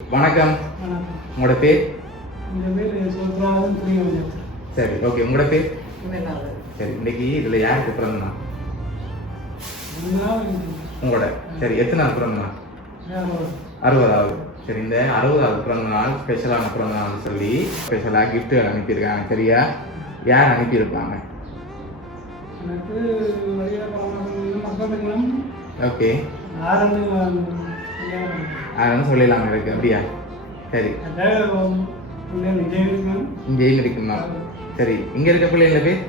வணக்கம். உங்களோட பேர்? சரி ஓகே உங்களோட பேர்? சரி இன்னைக்கு இதில் யாருக்கு பிறந்தனா உங்களோட. சரி எத்தனை நாள் பிறந்தனா அறுபதாவது. சரி இந்த அறுபதாவது பிறந்த நாள் ஸ்பெஷலான பிறந்த நாள் சொல்லி ஸ்பெஷலாக கிஃப்ட்டுகள் அனுப்பியிருக்காங்க. சரியா? யார் அனுப்பியிருப்பாங்க? ஓகே ஆரம்பி யாரும் சொல்லலாமா இருக்கு அப்படியா? சரி. இங்கேயும் இருக்குமா சரி. இங்கே இருக்க பிள்ளைங்கள பேர்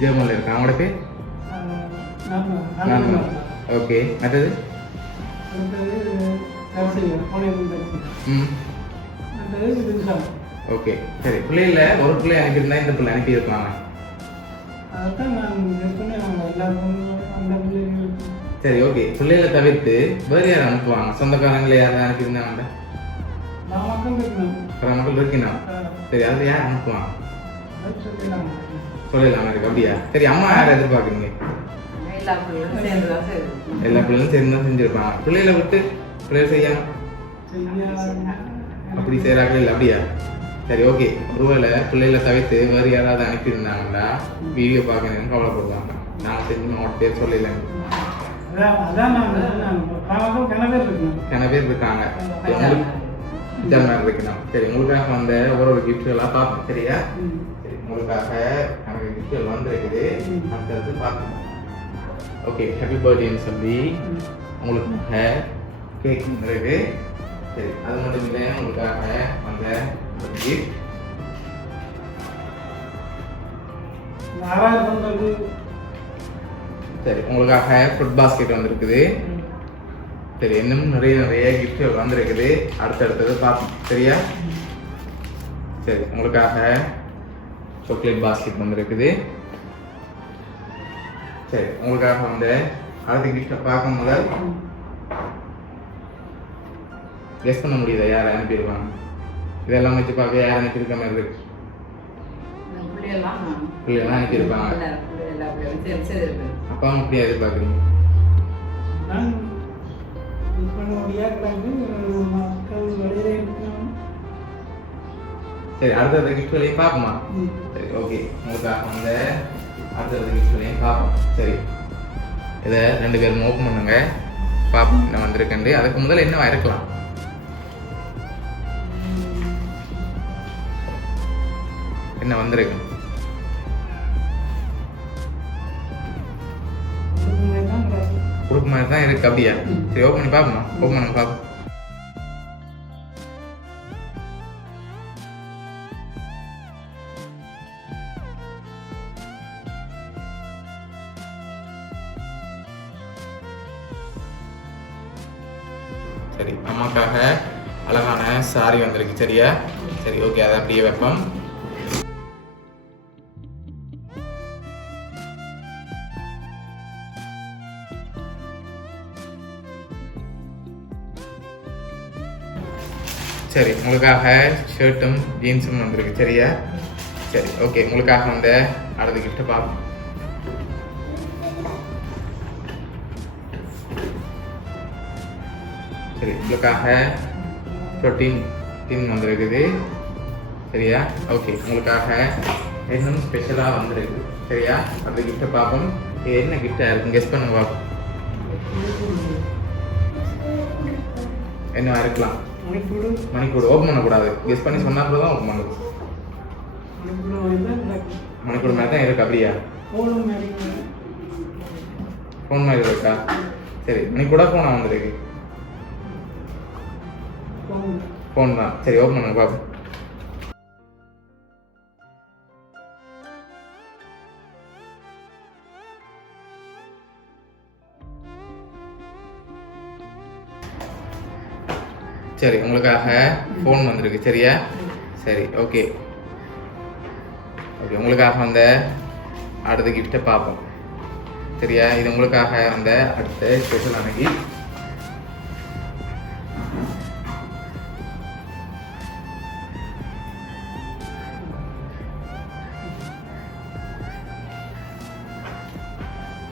ஜெர்மனில் இருக்கா? அவங்களோட பேர்? ஓகே. மற்றது? ஓகே. சரி. பிள்ளைகள ஒரு பிள்ளை அனுப்பியிருந்தா இந்த பிள்ளை அனுப்பியிருப்பாங்க. சரி ஓகே பிள்ளைகளை தவிர்த்து வேறு யார் அனுப்புவாங்க? சொந்தக்காரங்கள யாரும் அனுப்பியிருந்தாங்க மக்கள் இருக்கணும் சரி அதில் யார் அனுப்புவாங்க? சொல்லலாமா இருக்கு அப்படியா? சரி அம்மா யாரை எதிர்பார்க்குறீங்க? எல்லா பிள்ளைகளும் சேர்ந்து தான் செஞ்சிருப்பாங்க. பிள்ளைகளை விட்டு பிள்ளைகள் செய்யாம அப்படி செய்கிறாங்களே இல்லை அப்படியா? சரி ஓகே ஒருவேளை பிள்ளைகளை தவிர்த்து வேறு யாராவது அனுப்பியிருந்தாங்களா? வீடியோ பார்க்கணும்னு கவலைப்படுவாங்க. நான் செஞ்சு அவங்களோட பேர் சொல்லல. நிறைய பேர் இருக்காங்க இருக்கணும் சரி உங்களுக்காக வந்த ஒரு ஒரு கிஃப்ட்களாக பார்ப்போம் சரியா. சரி உங்களுக்காக எனக்கு கிஃப்ட்கள் வந்திருக்குது. அடுத்தது பார்ப்போம். ஓகே ஹாப்பி பர்த்டேன்னு சொல்லி. உங்களுக்காக கேக் இருக்கு சரி அது மட்டும் இல்லை உங்களுக்காக கிஃப்ட் பண்றது சரி உங்களுக்காக ஃபுட் பாஸ்கெட் வந்திருக்குது. சரி இன்னும் நிறைய நிறைய கிஃப்ட்கள் வந்திருக்குது. அடுத்தடுத்தது பார்ப்போம் சரியா? சரி உங்களுக்காக சாக்லேட் பாஸ்கெட் வந்திருக்குது. சரி உங்களுக்காக வந்து அடுத்த கிஃப்டை பார்க்கும் முதல். கெஸ் பண்ண முடியுதா? யார் அனுப்பியிருப்பாங்க இதெல்லாம் வச்சு பார்க்க யார் அனுப்பியிருக்க மாதிரி இருக்கு. பிள்ளைகள்லாம் அனுப்பியிருப்பாங்க. அப்பா அம்மா அப்படியே எதிர்பார்க்குறீங்க நான் சரி அடுத்தடுத்த கிஃப்ட்களையும் பார்ப்போமா. சரி ஓகே உங்களுக்காக வந்து அடுத்தடுத்த கிஃப்ட்களையும் பார்ப்போம். சரி. இதை ரெண்டு பேரும் ஓப்பன் பண்ணுங்க. பார்ப்போம் என்ன வந்திருக்குண்டு அதுக்கு முதல்ல என்ன இருக்கலாம்? என்ன வந்துருக்கு? இதுக்கு மாதிரி தான் இருக்கு அப்படியா? சரி ஓப்பன் பண்ணி பார்ப்போம்? ஓப்பன் பண்ணி பார்ப்போம். சரி அம்மாக்காக அழகான சாரி வந்திருக்கு சரியா? சரி ஓகே அதை அப்படியே வைப்போம். சரி உங்களுக்காக ஷர்ட்டும் ஜீன்ஸும் வந்திருக்கு சரியா? சரி ஓகே உங்களுக்காக வந்த அடுத்த கிஃப்ட்டை பார்ப்போம். சரி உங்களுக்காக ப்ரோட்டீன் டின் வந்திருக்குது. சரியா? ஓகே உங்களுக்காக இன்னும் ஸ்பெஷலாக வந்திருக்கு. சரியா? அந்த கிஃப்ட்டை பார்ப்போம். இது என்ன கிஃப்டாக இருக்கும்? கெஸ் பண்ண பார்ப்போம். என்ன இருக்கலாம்? மணிக்கூடு. மணிக்கூடு ஓப்பன் பண்ணக்கூடாது. கெஸ் பண்ணி சொன்னா தான் ஓப்பன் பண்ணுது. மணிக்கூடு மாதிரி தான் இருக்கு அப்படியா? ஃபோன் மாதிரி இருக்கா. சரி மணிக்கூட ஃபோனாக வந்திருக்கு? ஃபோன் தான். சரி ஓப்பன் பண்ணுங்க பாப்போம். சரி உங்களுக்காக ஃபோன் வந்திருக்கு. சரியா? சரி ஓகே ஓகே உங்களுக்காக வந்த அடுத்த கிஃப்ட்டை பார்ப்போம். சரியா? இது உங்களுக்காக வந்த அடுத்த ஸ்பெஷல் அன்னைக்கு.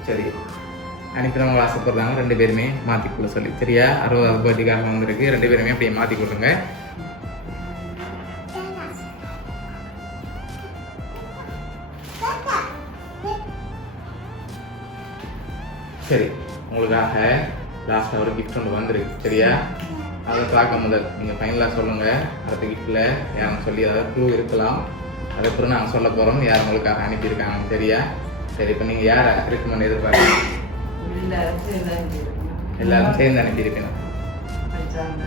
சரி. அனுப்பினவங்க ஆசைப்படுறாங்க ரெண்டு பேருமே மாற்றி கொள்ள சொல்லி. சரியா? அறுபதாவது பர்த்டேக்காக வந்திருக்கு. ரெண்டு பேருமே அப்படியே மாற்றி கொடுங்க. சரி. உங்களுக்காக லாஸ்ட்டாக ஒரு கிஃப்ட் ஒன்று வந்திருக்கு. சரியா? அதை பார்க்க முதல். நீங்கள் ஃபைனலாக சொல்லுங்கள் அடுத்த கிஃப்ட்டில் யாரும் சொல்லி அதாவது க்ளூ இருக்கலாம். அதை அப்புறம் நாங்கள் சொல்ல போகிறோம் யார் உங்களுக்காக அனுப்பியிருக்காங்க சரியா? சரி இப்போ நீங்கள் யார் ரெக்கமெண்ட் எதிர்பார்க்குறீங்க? எல்லாரும் சேர்ந்து அனுப்பியிருக்கணும். எல்லாரும் சேர்ந்து அனுப்பியிருக்கணும் படிச்சாங்க.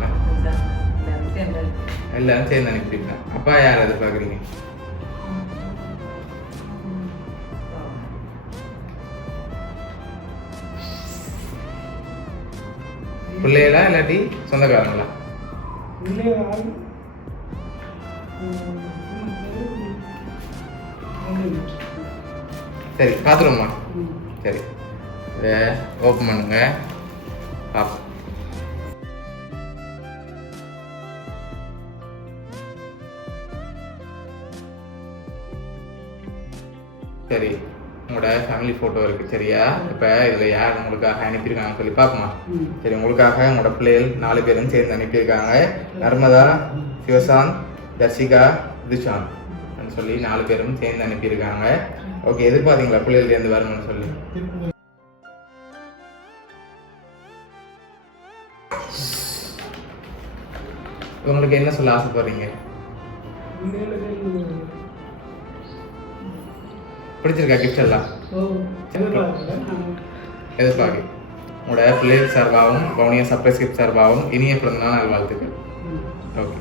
படிச்சாங்க. எல்லாரும் சேர்ந்து அனுப்பி- எல்லாரும் சேர்ந்து அனுப்பியிருக்கேன் அப்பா யார் எதிர்பார்க்குறீங்க பிள்ளைகளா இல்லாட்டி சொந்தக்காரங்களா இல்லையா சரி பார்த்துருவோம்மா சரி இதை ஓப்பன் பண்ணுங்க. பார்ப்போம் சரி உங்களோட ஃபேமிலி ஃபோட்டோ இருக்குது சரியா? இப்போ இதில் யார் உங்களுக்காக அனுப்பியிருக்காங்கன்னு சொல்லி பார்ப்போமா? சரி உங்களுக்காக உங்களோட பிள்ளைகள் நாலு பேரும் சேர்ந்து அனுப்பியிருக்காங்க. நர்மதா சிவசாந்த் தர்ஷிகா துஷாந்த் சொல்லி நாலு பேரும் சேர்ந்து அனுப்பியிருக்காங்க. ஓகே எதிர்பார்த்தீங்களா பிள்ளைகள் சேர்ந்து வரணும்னு சொல்லி? உங்களுக்கு என்ன சொல்ல ஆசைப்படுறீங்க? பிடிச்சிருக்கா கிஃப்ட் எல்லாம்? எதிர்பார்க்கு உங்களோட பிள்ளைகள் சார்பாகவும் கவுனியா சர்ப்ரைஸ் கிஃப்ட் சார்பாகவும் இனிய பிறந்தநாள் நல்வாழ்த்துக்கள். ஓகே